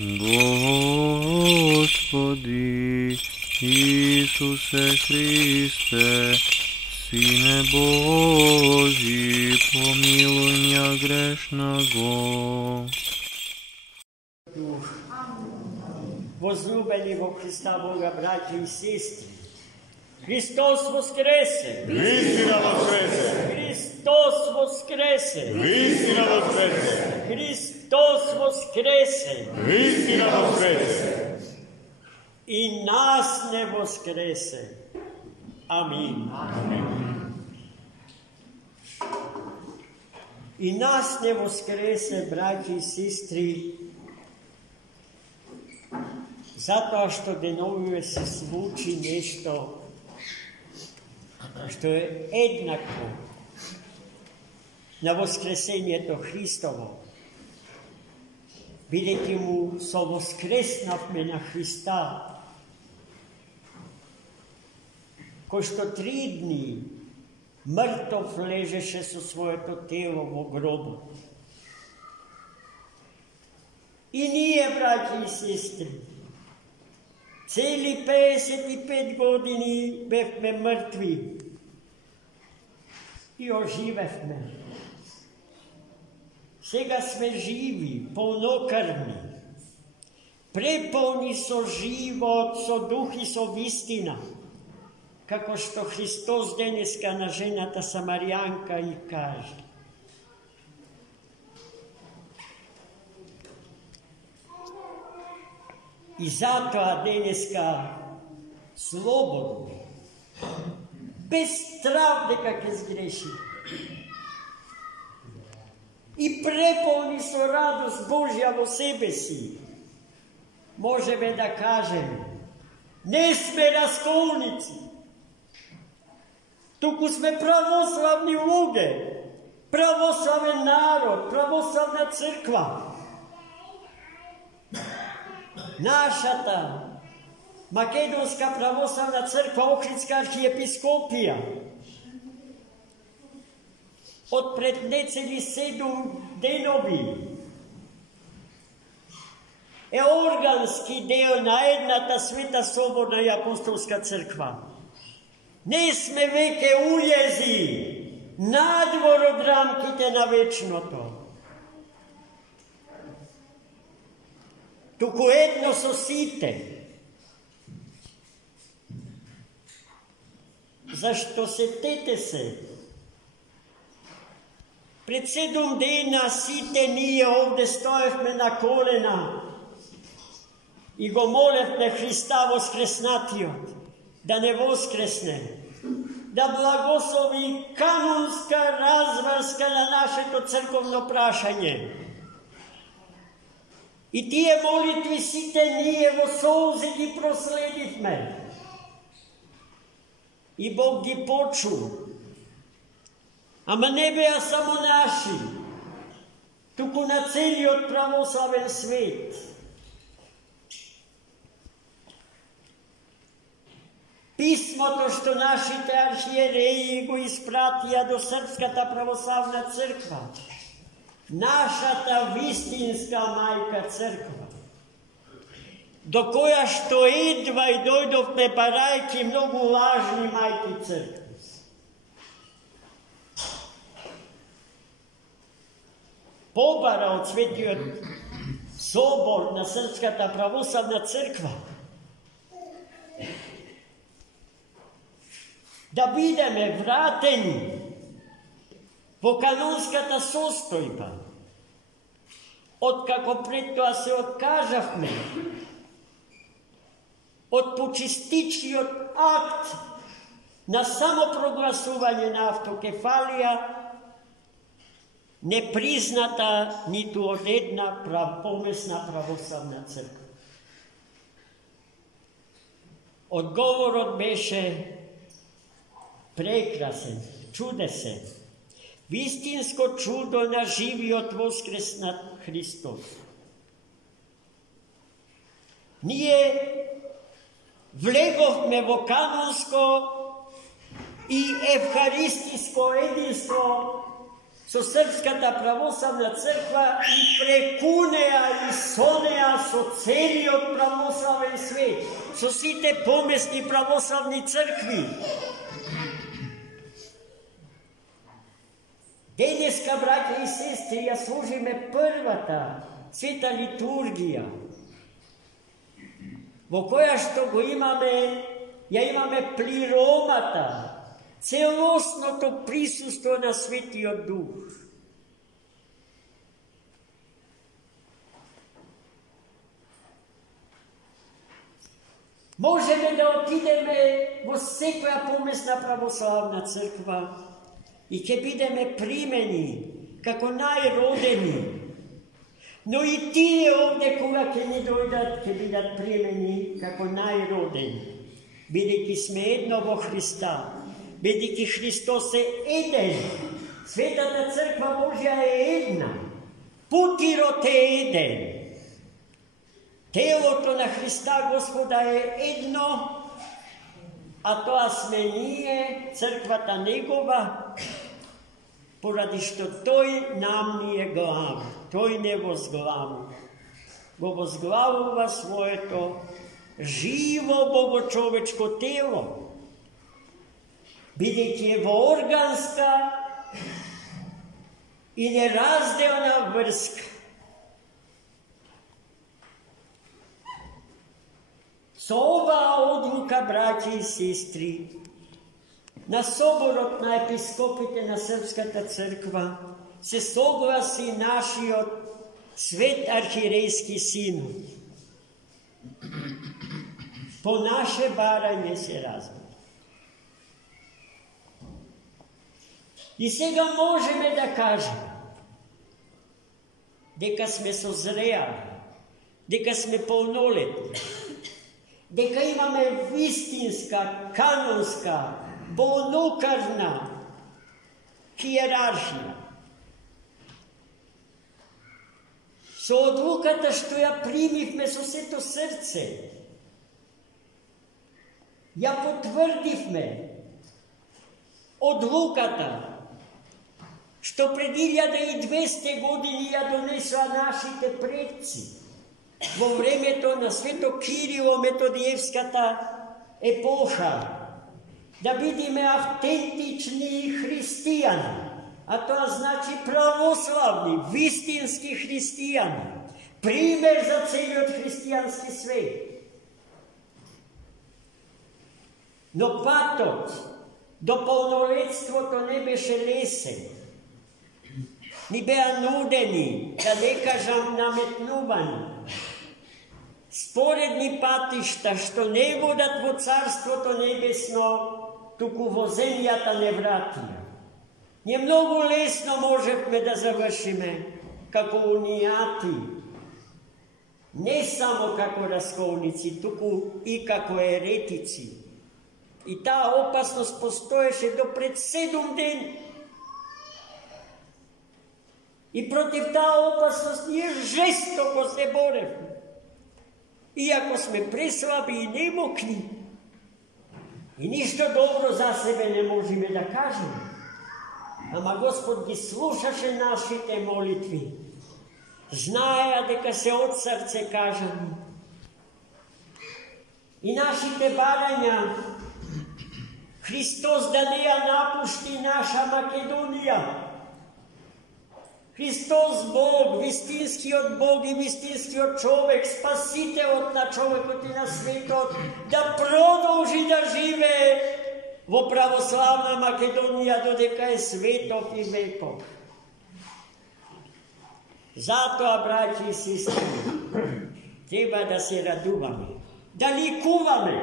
Господи Исусе Христе, Сине Божий, помилуй меня грешного. Возлюбени во Христа Бога, братья и сестры, Христос воскресе! Истина воскресе! Христос воскресе! Истина воскресе! Христос воскресе! Истина воскресе! И нас не воскресе! Амин. И нас не воскресе, братья и сестри, затоа што деновиве се случи нешто што е еднакво на воскресението Христово, бидејќи му со воскреснавме на Христа, кој што 3 дни мртов лежеше со своето тело во гробот. И ние, браќи и сестри, цели 55 години бевме мртви и оживевме. Сега сме живи, полнокрвни, преполни со живот, со дух и со вистина, како што Христос денеска на жената Самаријанка и каже. И затоа денеска слободно, без страв дека ќе сгреши, и преполни со радост Божја во себе си, можеме да кажеме, не сме расколници, туку сме православни луѓе, православен народ, православна црква. Нашата Македонска православна црква, Охридска архиепископија, од пред нецели 7 денови е органски дел на едната света соборна и апостолска црква. Не сме веќе ујези надвор од рамките на вечното, туку едно со сите. Зашто сетете се, пред 7 дена сите ние овде стоевме на колена и го молевме Христа воскреснатиот да не воскресне, да благослови канонска разврска на нашето црковно прашање. И тие молитви сите ние во солзи ги проследивме. И Бог ги почу. Ама не беа само наши, туку на целиот православен свет. Писмото што нашите архиереи го испратија до Српската православна црква, нашата вистинска мајка црква, до која што едва и дојдовме барајки многу лажни мајки цркви. Побара од Светиот собор на Српската православна црква да бидеме вратени во канонската состојба, откако пред тоа се откажавме од почистичкиот акт на самопрогласување на автокефалија, непризната ниту од една помесна православна црква. Одговорот беше прекрасен, чудесен, вистинско чудо на живиот воскреснат Христос. Ние влеговме во канонско и евхаристиско единство со Српската православна црква и преку неа и со неа со целиот православен свет, со сите помесни православни цркви. Денеска, браќа и сестри, ја служиме првата света литургија, во која што го имаме, ја имаме плиромата, целосното присуство на Светиот Дух. Можеме да отидеме во секоја помесна православна црква и ќе бидеме примени како најродени. Но и тие овде кога ќе ни дојдат, ќе бидат примени како најродени. Бидејќи сме едно во Христа, бидејќи Христос е еден, Светата црква Божја е една, путирот е еден. Телото на Христа Господа е едно, а тоа сме ние, црквата Негова, поради што Тој нам ни е глава, Тој не возглавува. Го возглавува своето живо богочовечко тело, бидејќи е во органска и неразделна врска. Со оваа одлука, браќи и сестри, на соборот на епископите на Српската црква се согласи нашиот свет архиерейски синод. По наше барање се разбира. И сега можеме да кажеме дека сме созреали, дека сме полнолетни, дека имаме вистинска, канонска, болнокарна хиерархија. Со одлуката што ја примивме со сето срце, ја потврдивме одлуката што пред 1200 години ја донесоа нашите предци во времето на свето Кирило Методиевската епоха, да бидеме автентични христијани, а тоа значи православни, вистински христијани, пример за целиот христијански свет. Но патот до полнолетството не беше лесен, ни беа нудени, да не кажам наметнувани, споредни патишта што не водат во Царството Небесно, туку во земјата не вратија. Ние многу лесно можевме да завршиме како унијати, не само како расколници, туку и како еретици. И таа опасност постоеше до пред 7 дни. И против таа опасност ние жестоко се боревме. Иако сме преслаби и немокни, и ништо добро за себе не можеме да кажеме. Ама Господ ги слушаше нашите молитви. Знаеа дека се од срце кажани. И нашите барања, Христос да не ја напушти наша Македонија. Христос Бог, вистинскиот Бог и вистинскиот човек, спасителот на човекот и на светот, да продолжи да живее во православна Македонија додека е светов и веков. Затоа, браќи и сестри, треба да се радуваме, да ликуваме,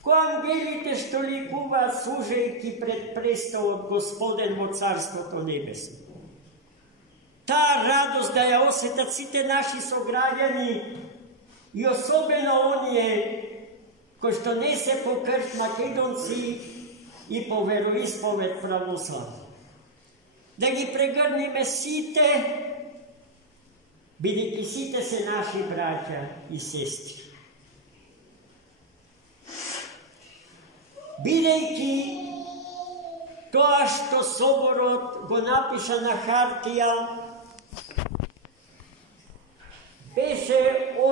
кои ангелите што ликуваат служејќи пред престолот Господен во Царството Небесно. Таа радост да ја осетат сите наши сограѓани и особено оние кои што не се по крв македонци и по вероисповед православни. Да ги прегрнеме сите, бидејќи сите се наши браќа и сестри. Бидејќи тоа што соборот го напиша на хартија беше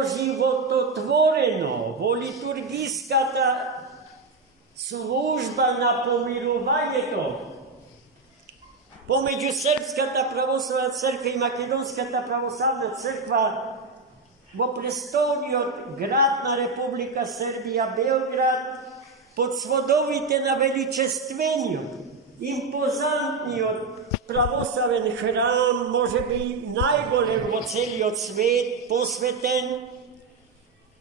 оживототворено во литургиската служба на помирувањето помеѓу Српската православна црква и Македонската православна црква во престојниот град на Република Србија, Белград, под сводовите на величествениот, импозантниот православен храм, може би најголем во целиот свет, посветен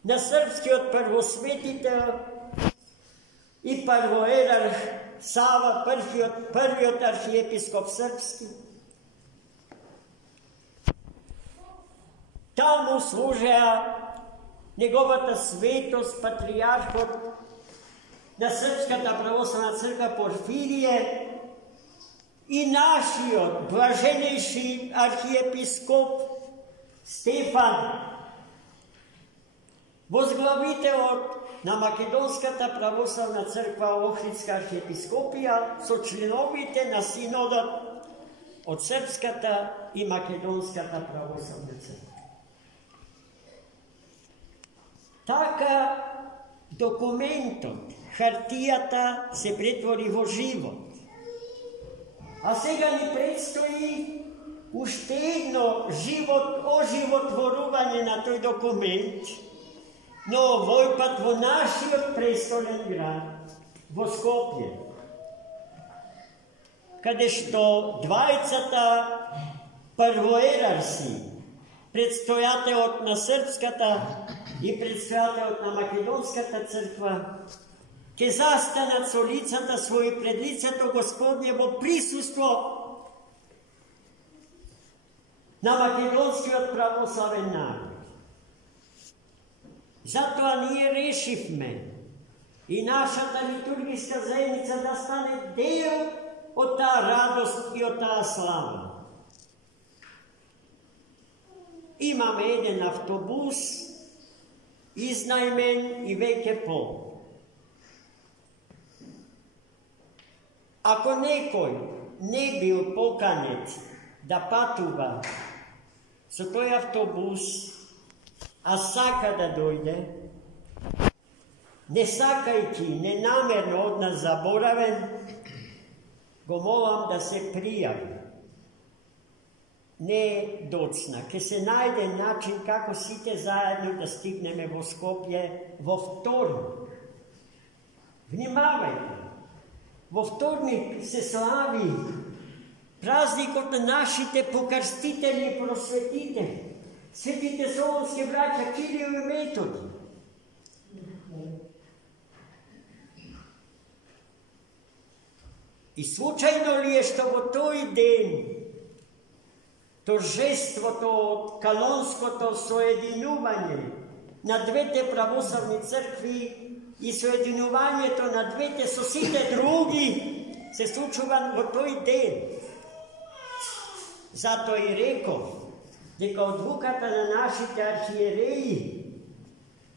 на српскиот првосветител и првоерарх Сава, првиот архиепископ српски. Таму служеа неговата светост, патриархот на Српската православна црква Порфирие и нашиот блаженейши архиепископ Стефан, возглавителот на Македонската православна црква Охридска архиепископија со членовите на синодот од Српската и Македонската православна црква. Така документот, хартијата се претвори во живот. А сега ни предстои уште едно оживотворување на тој документ, но овој пат во нашиот престолен град, во Скопје, каде што двајцата првоерарси, предстојателот на Српската и предстојателот на Македонската црква, ќе застанат со лицата своји пред лицето Господне во присуство на македонскиот православен народ. Затоа ние решивме и нашата литургиска заедница да стане дел од таа радост и од таа слава. Имаме еден автобус, изнајмен и веќе полн. Ако некој не бил поканет да патува со тој автобус, а сака да дојде, не сакајќи ненамерно од нас заборавен, го молам да се пријави. Не доцна, ке се најде начин како сите заедно да стигнеме во Скопје во вторник. Внимавајте, во вторник се слави празникот на нашите покрстители и просветители, светите солонски браќа Кирил и Методи. И случајно ли е што во тој ден торжеството од канонското соединување на двете православни цркви и соединувањето на двете со сите други се случува во тој ден. Затоа и реков дека одлуката на нашите архиереи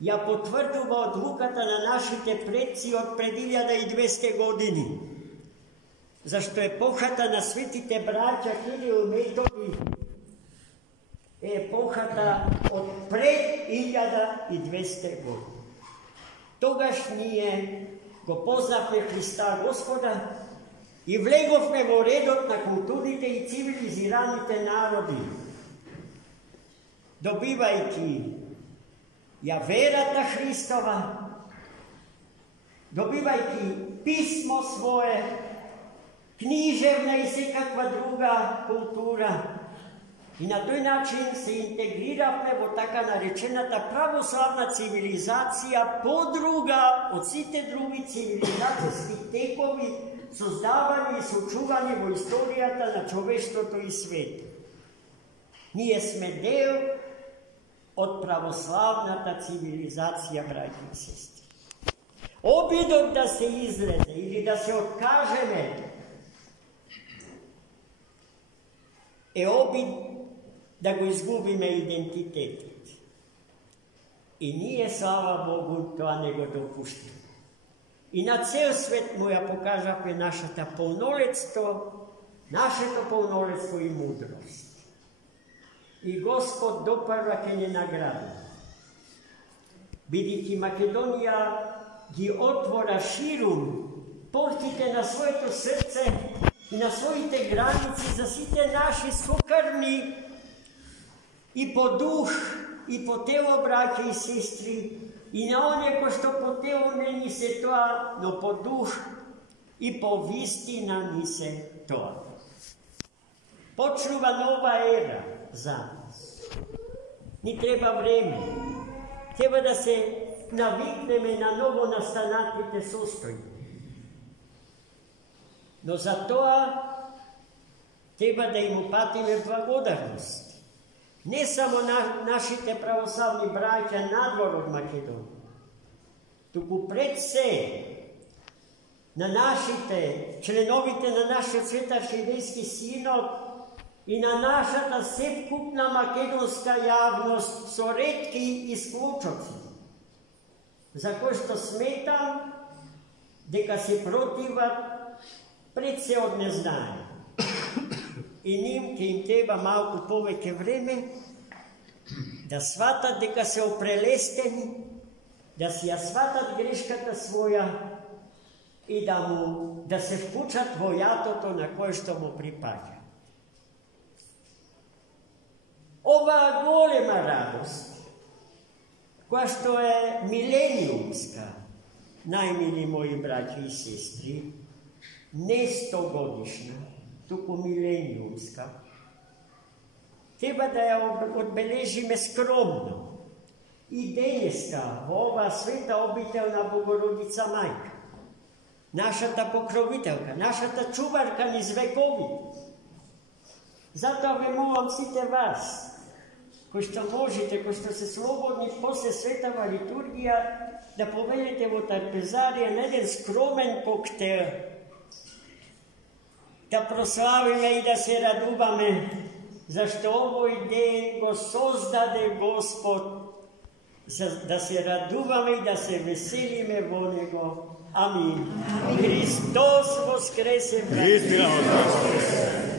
ја потврдува одлуката на нашите предци од пред 1200 години, зашто епохата на светите браќа Кирил и Методи е епохата од пред 1200 години. Тогаш ние го познавме Христа Господа и влеговме во редот на културните и цивилизираните народи, добивајќи ја верата Христова, добивајќи писмо свое, книжевна и секаква друга култура. И на тој начин се интегриравме во така наречената православна цивилизација, подруга од сите други цивилизацијски текови, создавани и сочувани во историјата на човештвото и свет. Ние сме дел од православната цивилизација, браќи и сестри. Обидот да се излезе или да се откажеме е обид да го изгубиме идентитетот. И ние, слава Богу, тоа не го допуштиме. И на цел свет му ја покажавме нашето полнолетство и мудрост. И Господ допрва ќе не награди. бидејќи Македонија ги отвора ширум портите на своето срце и на своите граници за сите наши сокрвни и по дух, и по тело, браќа и сестри, и на оние кои што по тело не ни се тоа, но по дух и по вистина ни се тоа. Почнува нова ера за нас. Ни треба време. Треба да се навикнеме на ново настанатите состојби. Но за тоа треба да им упатиме благодарност. Не само на нашите православни браќа надвор од Македонија, туку пред се на нашите, членовите на нашиот Светоархиерейски синод и на нашата севкупна македонска јавност со ретки исклучоци, за кои што сметам дека се противат пред се од незнање. И ним ќе им треба малку повеќе време да сватат дека се опрелестени, да си ја сватат грешката своја и да се вклучат во јатото на кое што му припаѓа. Оваа голема радост, која што е милениумска, најмили мои браќи и сестри, не 100 годишна, туку милениумска, треба да ја одбележиме скромно и денеска во оваа света обител на Богородица Мајка, нашата покровителка, нашата чуварка низ вековите. Затоа ве молам сите вас, кои што можете, кои што се слободни после светава литургија, да поведете во трапезарија на еден скромен коктел, да прославиме и да се радуваме, зашто овој ден го создаде Господ, да се радуваме и да се веселиме во Него. Амин. Христос воскресе! Истина воскресе!